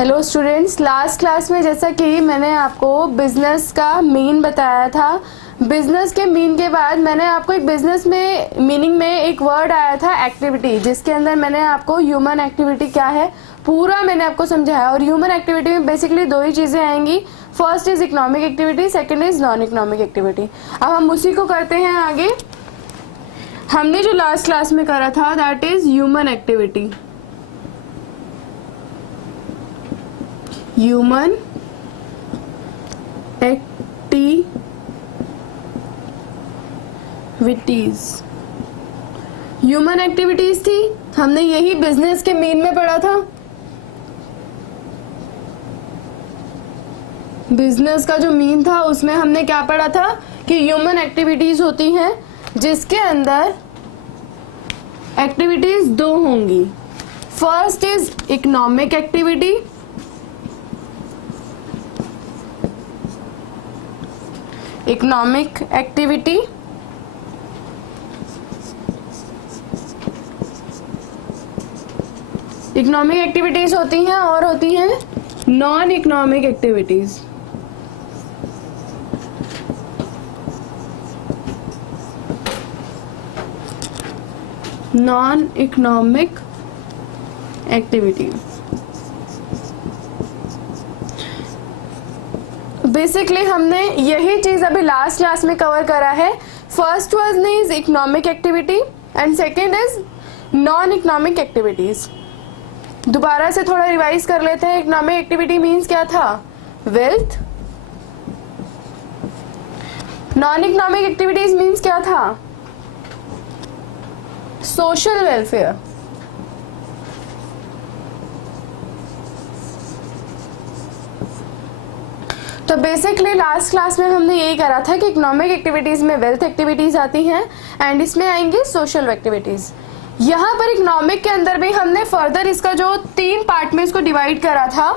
Hello students, last class में जैसा कि मैंने आपको बिजनेस का मीन बताया था, बिजनेस के मीन के बाद मैंने आपको एक बिजनेस में मीनिंग में एक वर्ड आया था एक्टिविटी, जिसके अंदर मैंने आपको ह्यूमन एक्टिविटी क्या है पूरा मैंने आपको समझाया। और ह्यूमन एक्टिविटी में बेसिकली दो ही चीज़ें आएंगी, first is economic activity, second is non economic activity. अब हम उसी को करते हैं आगे। हमने जो लास्ट क्लास में करा था that is human activity, human activities, human activities थी। हमने यही बिजनेस के मीन में पढ़ा था। बिजनेस का जो मीन था उसमें हमने क्या पढ़ा था कि ह्यूमन एक्टिविटीज होती हैं जिसके अंदर एक्टिविटीज दो होंगी। First is economic activity, economic activity economic activities होती हैं और होती हैं non economic activities. Non economic activity basically हमने यही चीज अभी लास्ट क्लास में कवर करा है। First one is economic activity and second is non economic activities. दोबारा से थोड़ा रिवाइज कर लेते हैं। इकोनॉमिक एक्टिविटी मीन्स क्या था? Wealth. Non economic activities means क्या था? Social welfare. तो बेसिकली लास्ट क्लास में हमने यही करा था कि इकोनॉमिक एक्टिविटीज में वेल्थ एक्टिविटीज आती हैं एंड इसमें आएंगी सोशल एक्टिविटीज। यहाँ पर इकोनॉमिक के अंदर भी हमने फर्दर इसका जो तीन पार्ट में इसको डिवाइड करा था।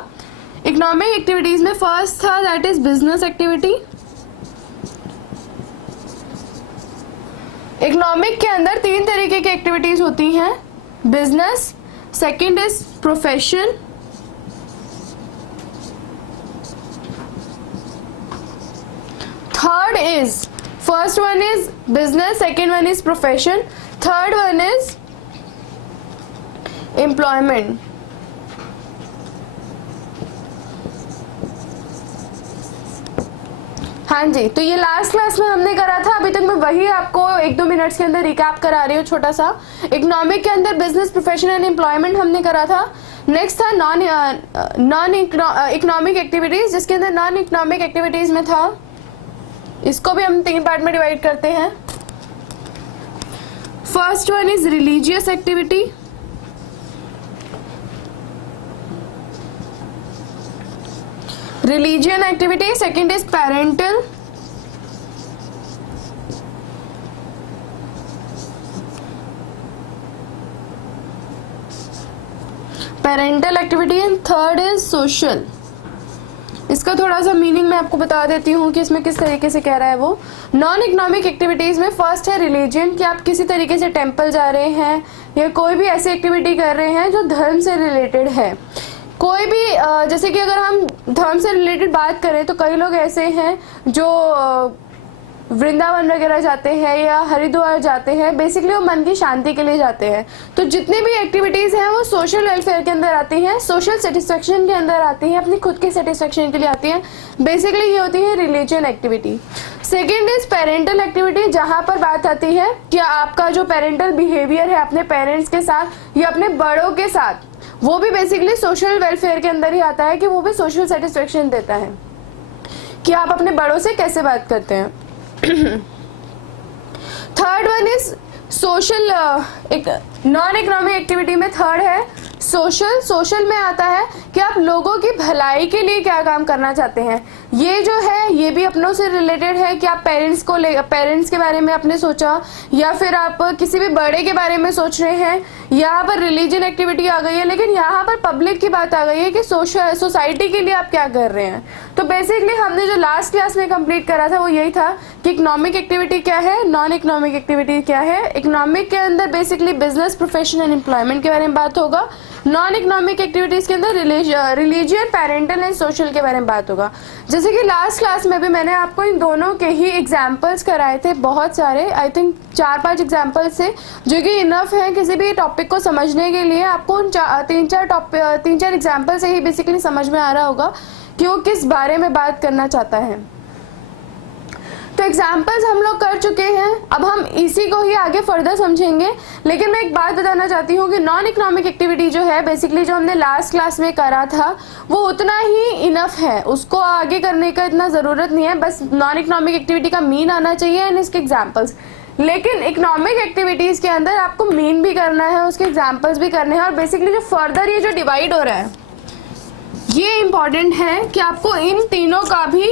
इकोनॉमिक एक्टिविटीज में फर्स्ट था that is business activity. Economic के अंदर तीन तरीके की एक्टिविटीज होती हैं, business, second is profession, third is first one is business, second one is profession, third one is employment. हाँ जी, तो ये लास्ट क्लास में हमने करा था। अभी तक मैं वही आपको एक दो मिनट्स के अंदर रिकैप करा रही हूँ छोटा सा। इकोनॉमिक के अंदर बिजनेस, प्रोफेशन एंड एम्प्लॉयमेंट हमने करा था। नेक्स्ट था नॉन इकोनॉमिक एक्टिविटीज, जिसके अंदर नॉन इकोनॉमिक एक्टिविटीज में था, इसको भी हम तीन पार्ट में डिवाइड करते हैं। First one is religious activity, religion activity, second is parental, activity and third is social. इसका थोड़ा सा मीनिंग मैं आपको बता देती हूँ कि इसमें किस तरीके से कह रहा है वो। नॉन इकोनॉमिक एक्टिविटीज में फर्स्ट है रिलीजन, कि आप किसी तरीके से टेम्पल जा रहे हैं या कोई भी ऐसी एक्टिविटी कर रहे हैं जो धर्म से रिलेटेड है। कोई भी जैसे कि अगर हम धर्म से रिलेटेड बात करें तो कई लोग ऐसे हैं जो वृंदावन वगैरह जाते हैं या हरिद्वार जाते हैं, बेसिकली वो मन की शांति के लिए जाते हैं। तो जितनी भी एक्टिविटीज हैं वो सोशल वेलफेयर के अंदर आती हैं, सोशल सेटिस्फेक्शन के अंदर आती हैं, अपनी खुद की सेटिस्फेक्शन के लिए आती हैं। बेसिकली ये होती है religion activity. Second is parental activity, जहाँ पर बात आती है कि आपका जो पेरेंटल बिहेवियर है अपने पेरेंट्स के साथ या अपने बड़ों के साथ, वो भी बेसिकली सोशल वेलफेयर के अंदर ही आता है कि वो भी सोशल सेटिस्फेक्शन देता है कि आप अपने बड़ों से कैसे बात करते हैं। थर्ड वन इज सोशल, एक नॉन इकोनॉमिक एक्टिविटी में थर्ड है सोशल। सोशल में आता है कि आप लोगों की भलाई के लिए क्या काम करना चाहते हैं। ये जो है ये भी अपनों से रिलेटेड है कि आप पेरेंट्स के बारे में आपने सोचा या फिर आप किसी भी बड़े के बारे में सोच रहे हैं। यहाँ पर रिलीजन एक्टिविटी आ गई है, लेकिन यहाँ पर पब्लिक की बात आ गई है कि सोसाइटी के लिए आप क्या कर रहे हैं। तो बेसिकली हमने जो लास्ट क्लास में कंप्लीट करा था वो यही था कि इकोनॉमिक एक्टिविटी क्या है, नॉन इकोनॉमिक एक्टिविटी क्या है। इकोनॉमिक के अंदर basically business, profession and employment के बारे में बात होगा नॉन इकोनॉमिक एक्टिविटीज़ के अंदर रिलीजियन, पेरेंटल एंड सोशल के बारे में बात होगा। जैसे कि लास्ट क्लास में भी मैंने आपको इन दोनों के ही एग्जाम्पल्स कराए थे, बहुत सारे, आई थिंक 4-5 एग्जाम्पल्स थे जो कि इनफ है किसी भी टॉपिक को समझने के लिए। आपको उन 3-4 एग्जाम्पल से ही बेसिकली समझ में आ रहा होगा कि वो किस बारे में बात करना चाहता है। तो एग्जाम्पल्स हम लोग कर चुके हैं, अब हम इसी को ही आगे फर्दर समझेंगे। लेकिन मैं एक बात बताना चाहती हूँ कि नॉन इकोनॉमिक एक्टिविटी जो है बेसिकली जो हमने लास्ट क्लास में करा था वो उतना ही इनफ है, उसको आगे करने का इतना ज़रूरत नहीं है। बस नॉन इकोनॉमिक एक्टिविटी का मीन आना चाहिए एंड इसके एग्जाम्पल्स। लेकिन इकोनॉमिक एक्टिविटीज़ के अंदर आपको मीन भी करना है, उसके एग्जाम्पल्स भी करने हैं, और बेसिकली जो फर्दर ये जो डिवाइड हो रहा है ये इम्पॉर्टेंट है कि आपको इन तीनों का भी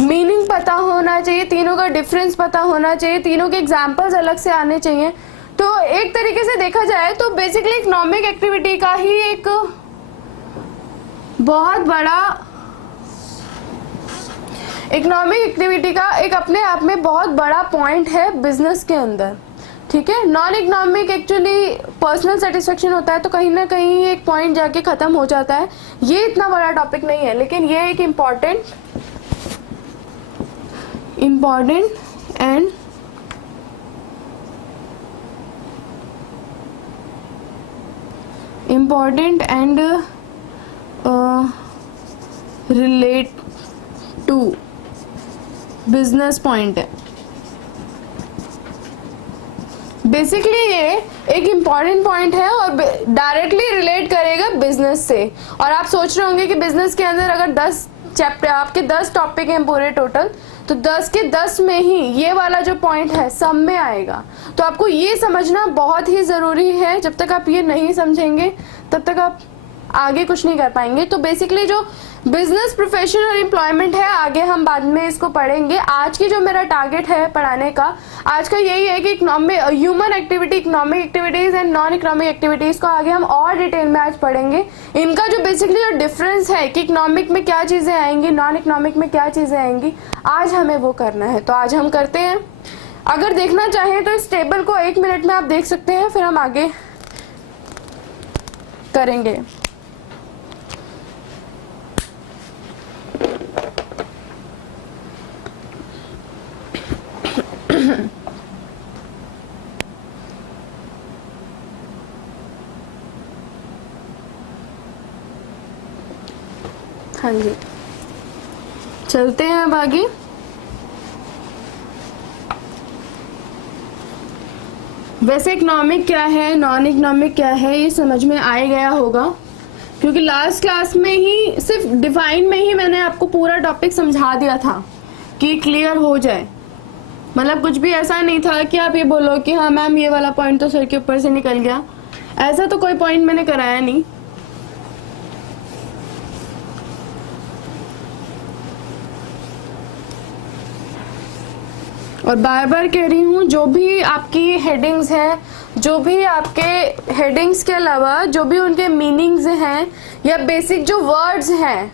मीनिंग पता होना चाहिए, तीनों का डिफरेंस पता होना चाहिए, तीनों के एग्जाम्पल्स अलग से आने चाहिए। तो एक तरीके से देखा जाए तो बेसिकली इकोनॉमिक एक्टिविटी का ही एक बहुत बड़ा, इकोनॉमिक एक्टिविटी का एक अपने आप में बहुत बड़ा पॉइंट है बिजनेस के अंदर, ठीक है। Non economic actually personal satisfaction होता है तो कहीं ना कहीं एक पॉइंट जाके ख़त्म हो जाता है। ये इतना बड़ा टॉपिक नहीं है, लेकिन ये एक important and relate to business point है। बेसिकली ये एक इम्पॉर्टेंट पॉइंट है और डायरेक्टली रिलेट करेगा बिजनेस से। और आप सोच रहे होंगे कि बिजनेस के अंदर अगर 10 चैप्टर, आपके 10 टॉपिक हैं पूरे टोटल, तो 10 के 10 में ही ये वाला जो पॉइंट है सब में आएगा। तो आपको ये समझना बहुत ही ज़रूरी है, जब तक आप ये नहीं समझेंगे तब तक आप आगे कुछ नहीं कर पाएंगे। तो बेसिकली जो बिजनेस, प्रोफेशन और एम्प्लॉयमेंट है आगे हम बाद में इसको पढ़ेंगे। आज की जो मेरा टारगेट है पढ़ाने का आज का यही है कि human activity, economic activities and non economic activities को आगे हम और डिटेल में आज पढ़ेंगे। इनका जो बेसिकली जो डिफरेंस है कि इकोनॉमिक में क्या चीज़ें आएंगी, नॉन इकोनॉमिक में क्या चीज़ें आएंगी, आज हमें वो करना है। तो आज हम करते हैं। अगर देखना चाहें तो इस टेबल को 1 मिनट में आप देख सकते हैं, फिर हम आगे करेंगे। हाँ जी, चलते हैं अब आगे। वैसे इकोनॉमिक क्या है, नॉन इकोनॉमिक क्या है, ये समझ में आ गया होगा, क्योंकि लास्ट क्लास में ही सिर्फ डिफाइन में ही मैंने आपको पूरा टॉपिक समझा दिया था कि क्लियर हो जाए। मतलब कुछ भी ऐसा नहीं था कि आप ये बोलो कि हाँ मैम ये वाला पॉइंट तो सर के ऊपर से निकल गया, ऐसा तो कोई पॉइंट मैंने कराया नहीं। और बार बार कह रही हूँ, जो भी आपकी हेडिंग्स हैं, जो भी आपके हेडिंग्स के अलावा जो भी उनके मीनिंग्स हैं या बेसिक जो वर्ड्स हैं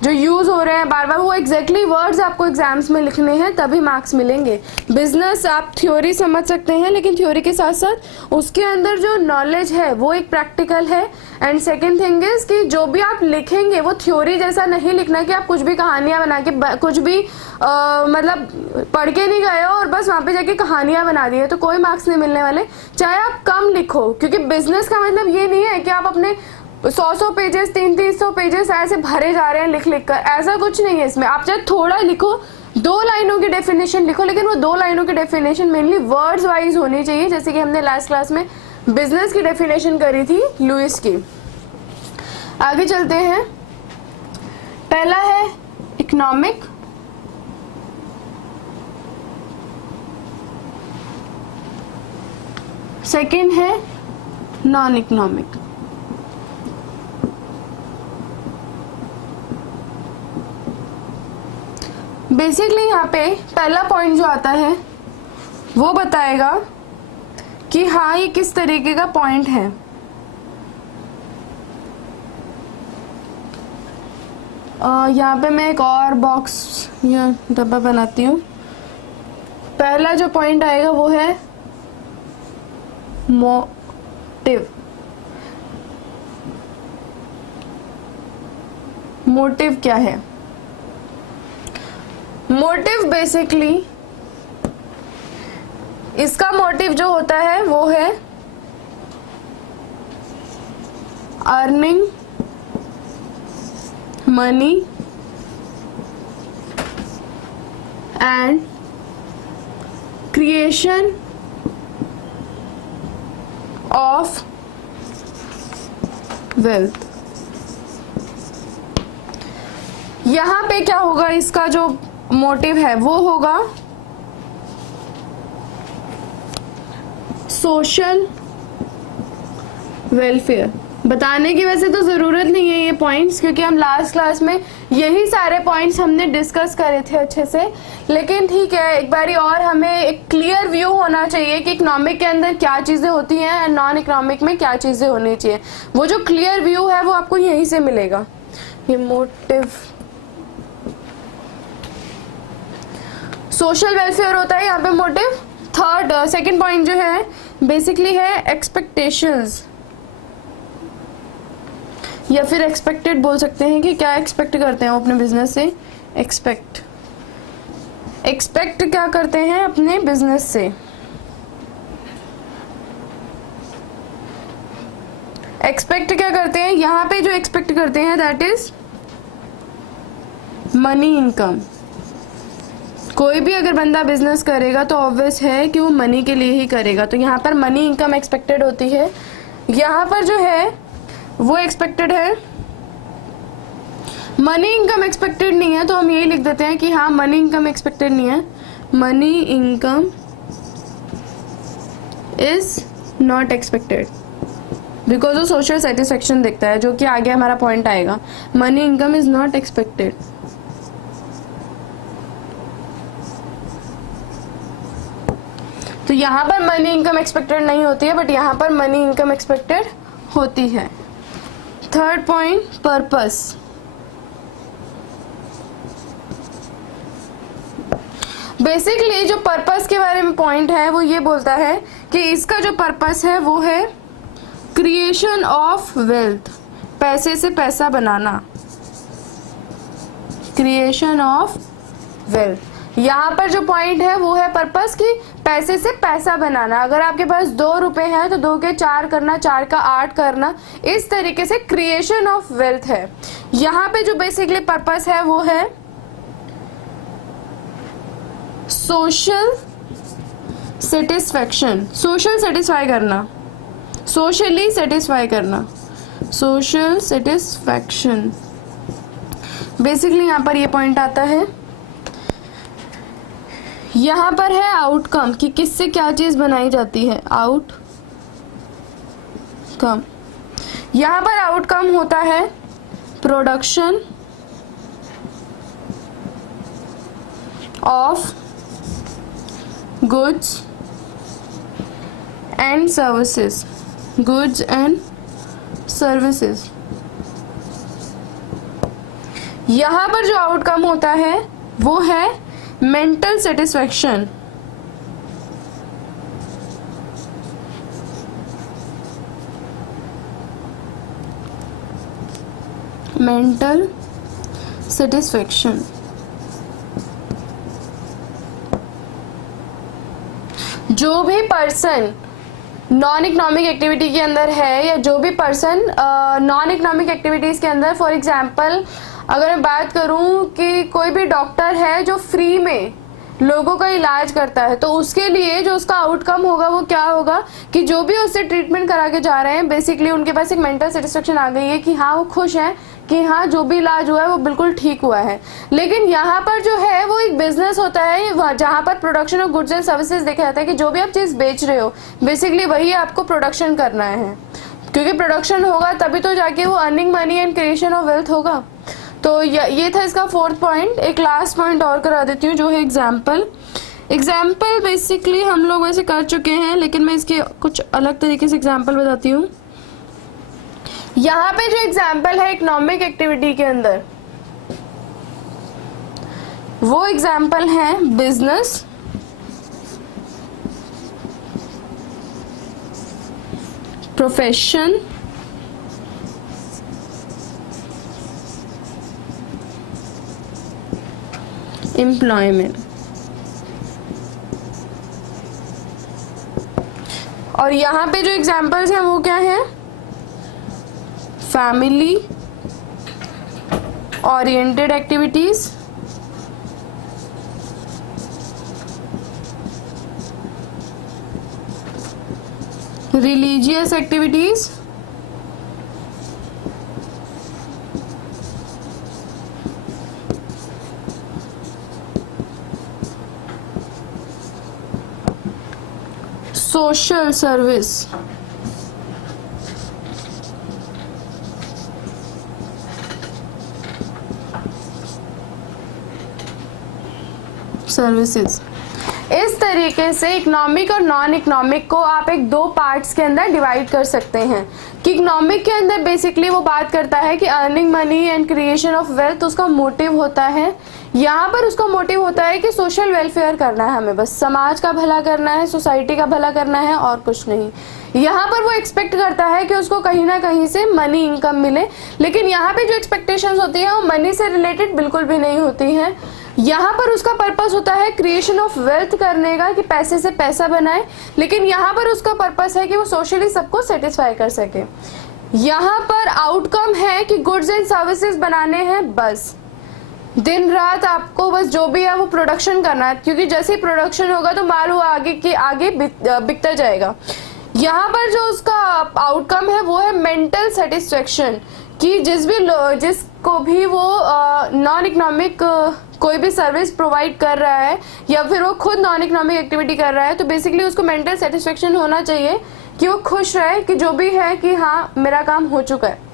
जो यूज़ हो रहे हैं बार बार, वो एग्जैक्टली वर्ड्स आपको एग्जाम्स में लिखने हैं, तभी मार्क्स मिलेंगे। बिजनेस आप थ्योरी समझ सकते हैं, लेकिन थ्योरी के साथ साथ उसके अंदर जो नॉलेज है वो एक प्रैक्टिकल है। एंड सेकेंड थिंग इज कि जो भी आप लिखेंगे वो थ्योरी जैसा नहीं लिखना कि आप कुछ भी कहानियाँ बना के कुछ भी मतलब पढ़ के नहीं गए हो और बस वहाँ पे जाके कहानियाँ बना दी है, तो कोई मार्क्स नहीं मिलने वाले, चाहे आप कम लिखो। क्योंकि बिजनेस का मतलब ये नहीं है कि आप अपने 100 पेजेस, 300 पेजेस ऐसे भरे जा रहे हैं लिख लिख कर, ऐसा कुछ नहीं है इसमें। आप चाहे थोड़ा लिखो, 2 लाइनों की डेफिनेशन लिखो, लेकिन वो 2 लाइनों की डेफिनेशन मेनली वर्ड्स वाइज होनी चाहिए, जैसे कि हमने लास्ट क्लास में बिजनेस की डेफिनेशन करी थी लुइस की। आगे चलते हैं। पहला है इकोनॉमिक, सेकेंड है नॉन इकोनॉमिक। बेसिकली यहाँ पे पहला पॉइंट जो आता है वो बताएगा कि हाँ ये किस तरीके का पॉइंट है। यहाँ पे मैं एक और बॉक्स या डब्बा बनाती हूँ। पहला जो पॉइंट आएगा वो है मोटिव। मोटिव क्या है? मोटिव बेसिकली इसका मोटिव जो होता है वो है earning money and creation of wealth. यहां पे क्या होगा, इसका जो मोटिव है वो होगा सोशल वेलफेयर। बताने की वैसे तो ज़रूरत नहीं है ये पॉइंट्स, क्योंकि हम लास्ट क्लास में यही सारे पॉइंट्स हमने डिस्कस करे थे अच्छे से, लेकिन ठीक है, एक बारी और हमें एक क्लियर व्यू होना चाहिए कि इकोनॉमिक के अंदर क्या चीज़ें होती हैं और नॉन इकोनॉमिक में क्या चीज़ें होनी चाहिए। वो जो क्लियर व्यू है वो आपको यहीं से मिलेगा। ये मोटिव सोशल वेलफेयर होता है यहाँ पे मोटिव। सेकंड पॉइंट जो है बेसिकली है एक्सपेक्टेशंस, या फिर एक्सपेक्टेड बोल सकते हैं कि क्या एक्सपेक्ट करते हैं वो अपने बिजनेस से। एक्सपेक्ट क्या करते हैं अपने बिजनेस से। एक्सपेक्ट क्या करते हैं, यहाँ पे जो एक्सपेक्ट करते हैं दैट इज मनी इनकम। कोई भी अगर बंदा बिजनेस करेगा तो ऑब्वियस है कि वो मनी के लिए ही करेगा, तो यहाँ पर मनी इनकम एक्सपेक्टेड होती है। यहाँ पर जो है वो एक्सपेक्टेड है, मनी इनकम एक्सपेक्टेड नहीं है, तो हम यही लिख देते हैं कि हाँ मनी इनकम एक्सपेक्टेड नहीं है, money income is not expected, because वो सोशल सेटिस्फेक्शन देखता है, जो कि आगे हमारा पॉइंट आएगा। Money income is not expected. तो यहाँ पर मनी इनकम एक्सपेक्टेड नहीं होती है, बट यहाँ पर मनी इनकम एक्सपेक्टेड होती है। Third point purpose. बेसिकली जो पर्पस के बारे में पॉइंट है वो ये बोलता है कि इसका जो पर्पस है वो है क्रिएशन ऑफ वेल्थ, पैसे से पैसा बनाना, क्रिएशन ऑफ वेल्थ। यहाँ पर जो पॉइंट है वो है पर्पस की पैसे से पैसा बनाना। अगर आपके पास 2 रुपए हैं तो 2 के 4 करना, 4 का 8 करना, इस तरीके से क्रिएशन ऑफ वेल्थ है। यहाँ पे जो बेसिकली पर्पस है वो है सोशल सेटिस्फैक्शन, सोशल सेटिस्फाई करना, सोशली सेटिस्फाई करना, सोशल सेटिस्फैक्शन। बेसिकली यहाँ पर ये पॉइंट आता है। यहाँ पर है आउटकम कि किससे क्या चीज बनाई जाती है, आउटकम। यहाँ पर आउटकम होता है production of goods and services, goods and services. यहाँ पर जो आउटकम होता है वो है मेंटल सेटिस्फैक्शन, मेंटल सेटिस्फैक्शन। जो भी पर्सन नॉन इकोनॉमिक एक्टिविटी के अंदर है, या जो भी पर्सन नॉन इकोनॉमिक एक्टिविटीज के अंदर, फॉर एग्जांपल अगर मैं बात करूं कि कोई भी डॉक्टर है जो फ्री में लोगों का इलाज करता है, तो उसके लिए जो उसका आउटकम होगा वो क्या होगा कि जो भी उससे ट्रीटमेंट करा के जा रहे हैं, बेसिकली उनके पास एक मेंटल सेटिस्फेक्शन आ गई है कि हाँ वो खुश हैं कि हाँ जो भी इलाज हुआ है वो बिल्कुल ठीक हुआ है। लेकिन यहाँ पर जो है वो एक बिजनेस होता है जहाँ पर production of goods and services देखा जाता है कि जो भी आप चीज़ बेच रहे हो बेसिकली वही आपको प्रोडक्शन करना है, क्योंकि प्रोडक्शन होगा तभी तो जाके वो earning money and creation of wealth होगा। तो ये था इसका फोर्थ पॉइंट। एक लास्ट पॉइंट और करा देती हूँ जो है एग्जाम्पल। एग्जाम्पल बेसिकली हम लोग वैसे कर चुके हैं, लेकिन मैं इसके कुछ अलग तरीके से एग्जाम्पल बताती हूँ। यहाँ पे जो एग्जाम्पल है इकोनॉमिक एक्टिविटी के अंदर, वो एग्जाम्पल है बिजनेस, प्रोफेशन, एम्प्लॉयमेंट। और यहाँ पे जो एग्जाम्पल्स हैं वो क्या हैं? Family oriented activities, religious activities, social service, services. इस तरीके से इकोनॉमिक और नॉन इकोनॉमिक को आप एक दो पार्ट्स के अंदर डिवाइड कर सकते हैं कि इकोनॉमिक के अंदर बेसिकली वो बात करता है कि earning money and creation of wealth उसका मोटिव होता है। यहाँ पर उसका मोटिव होता है कि सोशल वेलफेयर करना है, हमें बस समाज का भला करना है, सोसाइटी का भला करना है और कुछ नहीं। यहाँ पर वो एक्सपेक्ट करता है कि उसको कहीं ना कहीं से मनी इनकम मिले, लेकिन यहाँ पे जो एक्सपेक्टेशंस होती है वो मनी से रिलेटेड बिल्कुल भी नहीं होती हैं। यहाँ पर उसका पर्पस होता है क्रिएशन ऑफ वेल्थ करने का, कि पैसे से पैसा बनाए, लेकिन यहाँ पर उसका पर्पस है कि वो सोशली सबको सेटिस्फाई कर सके। यहाँ पर आउटकम है कि गुड्स एंड सर्विसेज बनाने हैं, बस दिन रात आपको बस जो भी है वो प्रोडक्शन करना है, क्योंकि जैसे ही प्रोडक्शन होगा तो माल वो आगे के आगे बिकता जाएगा। यहाँ पर जो उसका आउटकम है वो है मेंटल सेटिस्फेक्शन, कि जिसको भी वो नॉन इकोनॉमिक कोई भी सर्विस प्रोवाइड कर रहा है या फिर वो खुद नॉन इकोनॉमिक एक्टिविटी कर रहा है, तो बेसिकली उसको मेंटल सेटिस्फेक्शन होना चाहिए कि वो खुश रहे कि जो भी है कि हाँ मेरा काम हो चुका है।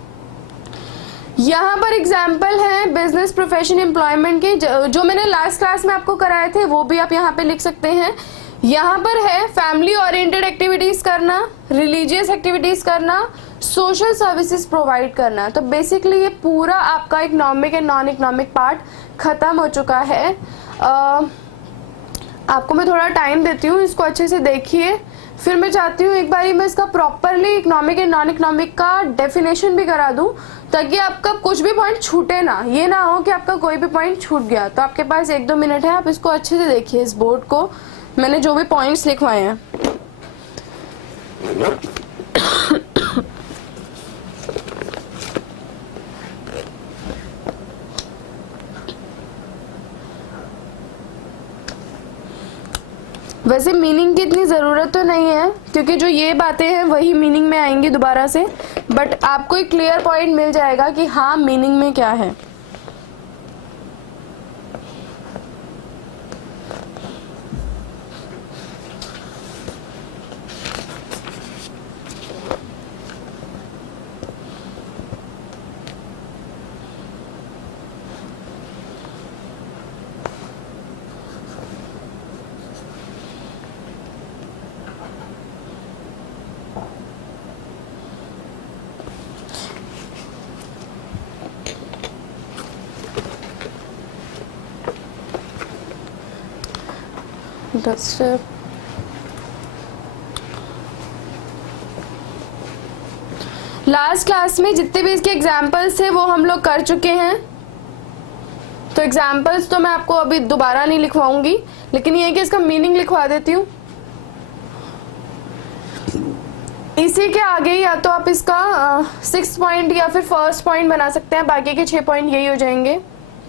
यहाँ पर एग्जाम्पल है बिजनेस, प्रोफेशन, एम्प्लॉयमेंट के, जो मैंने लास्ट क्लास में आपको कराए थे वो भी आप यहाँ पे लिख सकते हैं। यहाँ पर है फैमिली ओरिएंटेड एक्टिविटीज करना, रिलीजियस एक्टिविटीज करना, सोशल सर्विसेज प्रोवाइड करना। तो बेसिकली ये पूरा आपका economic and non economic part खत्म हो चुका है। आपको मैं थोड़ा टाइम देती हूँ, इसको अच्छे से देखिए, फिर मैं चाहती हूँ एक बारी मैं इसका properly economic and non economic का डेफिनेशन भी करा दूँ, ताकि आपका कुछ भी पॉइंट छूटे ना, ये ना हो कि आपका कोई भी पॉइंट छूट गया। तो आपके पास 1-2 मिनट है, आप इसको अच्छे से देखिए, इस बोर्ड को मैंने जो भी पॉइंट्स लिखवाए हैं। वैसे मीनिंग की इतनी ज़रूरत तो नहीं है, क्योंकि जो ये बातें हैं वही मीनिंग में आएंगी दोबारा से, बट आपको एक क्लियर पॉइंट मिल जाएगा कि हाँ मीनिंग में क्या है। लास्ट क्लास में जितने भी इसके एग्जाम्पल्स थे वो हम लोग कर चुके हैं, तो एग्जाम्पल्स तो मैं आपको अभी दोबारा नहीं लिखवाऊंगी, लेकिन ये है कि इसका मीनिंग लिखवा देती हूँ। इसी के आगे या तो आप इसका 6 पॉइंट या फिर फर्स्ट पॉइंट बना सकते हैं, बाकी के 6 पॉइंट यही हो जाएंगे,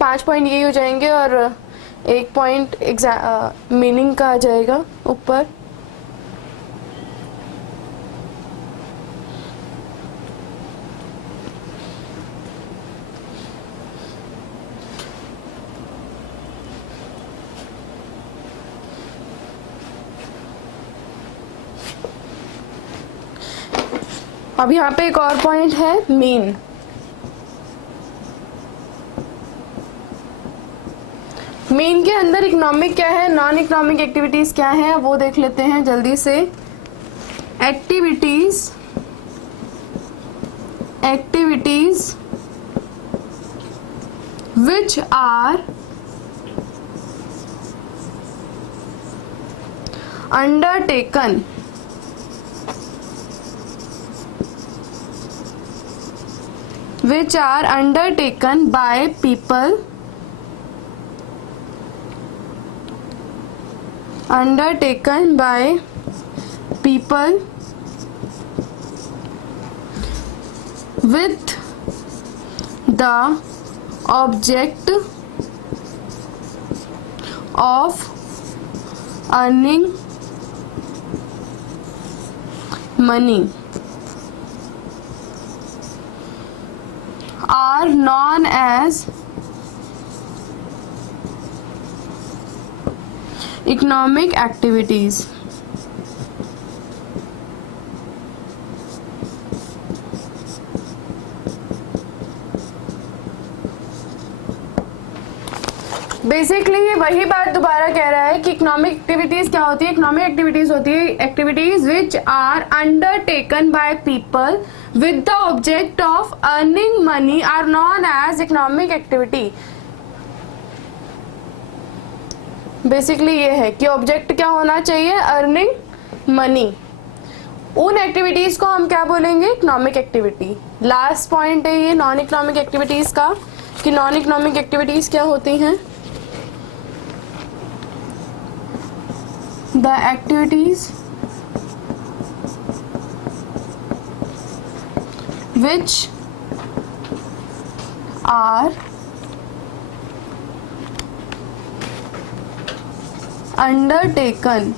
5 पॉइंट यही हो जाएंगे और 1 पॉइंट मीनिंग का आ जाएगा ऊपर। अब यहाँ पे एक और पॉइंट है मीन। मीन के अंदर इकोनॉमिक क्या है, नॉन इकोनॉमिक एक्टिविटीज क्या है, वो देख लेते हैं जल्दी से। Activities which are undertaken by people undertaken by people with the object of earning money are known as economic activities. Basically ये वही बात दोबारा कह रहा है कि इकोनॉमिक एक्टिविटीज क्या होती है. इकोनॉमिक एक्टिविटीज होती है activities which are undertaken by people with the object of earning money are known as economic activity. Basically ये है कि ऑब्जेक्ट क्या होना चाहिए, अर्निंग मनी. उन एक्टिविटीज को हम क्या बोलेंगे, इकोनॉमिक एक्टिविटी. लास्ट पॉइंट है ये नॉन इकोनॉमिक एक्टिविटीज का, कि नॉन इकोनॉमिक एक्टिविटीज क्या होती हैं. The activities which are undertaken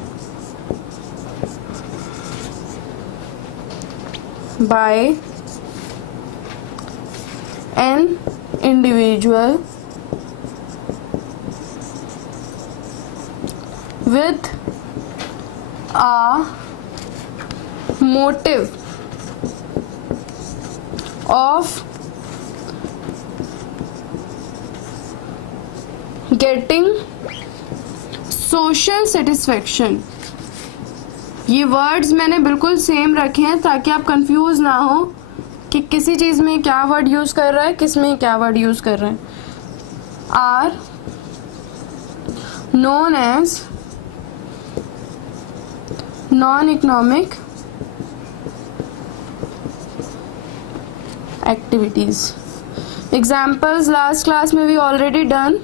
by an individual with a motive of getting social satisfaction. ये वर्ड्स मैंने बिल्कुल सेम रखे हैं ताकि आप कंफ्यूज ना हो कि किसी चीज़ में क्या वर्ड यूज़ कर रहा है, किस में क्या वर्ड यूज़ कर रहे हैं. Are known as non economic activities. Examples last class में भी ऑलरेडी डन.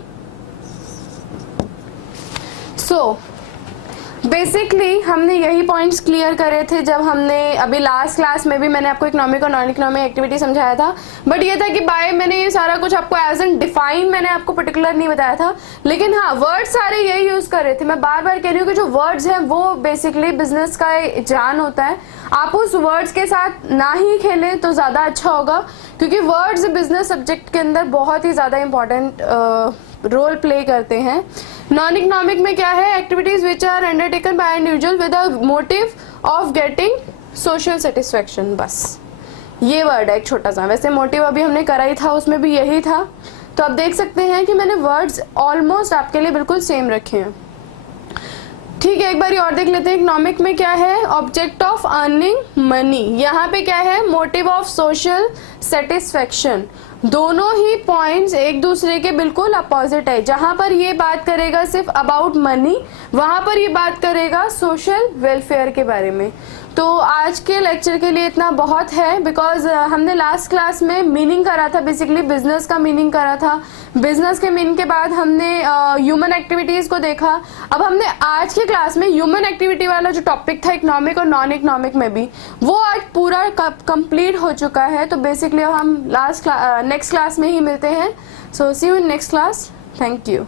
सो बेसिकली हमने यही पॉइंट्स क्लियर करे थे जब हमने अभी लास्ट क्लास में भी मैंने आपको इकोनॉमिक और नॉन इकोनॉमिक एक्टिविटी समझाया था. बट ये था कि बाय मैंने ये सारा कुछ आपको एज एन डिफाइन मैंने आपको पर्टिकुलर नहीं बताया था. लेकिन हाँ, वर्ड्स सारे यही यूज कर रहे थे. मैं बार बार कह रही हूँ कि जो वर्ड्स हैं वो बेसिकली बिजनेस का जान होता है. आप उस वर्ड्स के साथ ना ही खेलें तो ज़्यादा अच्छा होगा, क्योंकि वर्ड्स बिजनेस सब्जेक्ट के अंदर बहुत ही ज़्यादा इंपॉर्टेंट रोल प्ले करते हैं. नॉन इकोनॉमिक में क्या है, activities which are undertaken by individual with a motive of getting social satisfaction. बस ये वर्ड है एक छोटा सा. वैसे मोटिव अभी हमने करा ही था, उसमें भी यही था. तो आप देख सकते हैं कि मैंने वर्ड्स ऑलमोस्ट आपके लिए बिल्कुल सेम रखे हैं. ठीक है, एक बार और देख लेते हैं. इकोनॉमिक में क्या है, ऑब्जेक्ट ऑफ अर्निंग मनी. यहाँ पे क्या है, मोटिव ऑफ सोशल सेटिस्फेक्शन. दोनों ही पॉइंट्स एक दूसरे के बिल्कुल अपोजिट है. जहां पर ये बात करेगा सिर्फ अबाउट मनी, वहां पर ये बात करेगा सोशल वेलफेयर के बारे में. तो आज के लेक्चर के लिए इतना बहुत है, बिकॉज हमने लास्ट क्लास में मीनिंग करा था, बेसिकली बिजनेस का मीनिंग करा था. बिजनेस के मीनिंग के बाद हमने ह्यूमन एक्टिविटीज़ को देखा. अब हमने आज के क्लास में ह्यूमन एक्टिविटी वाला जो टॉपिक था इकोनॉमिक और नॉन इकोनॉमिक में भी, वो आज पूरा कंप्लीट हो चुका है. तो बेसिकली हम नेक्स्ट क्लास में ही मिलते हैं. So see you in next class. Thank you.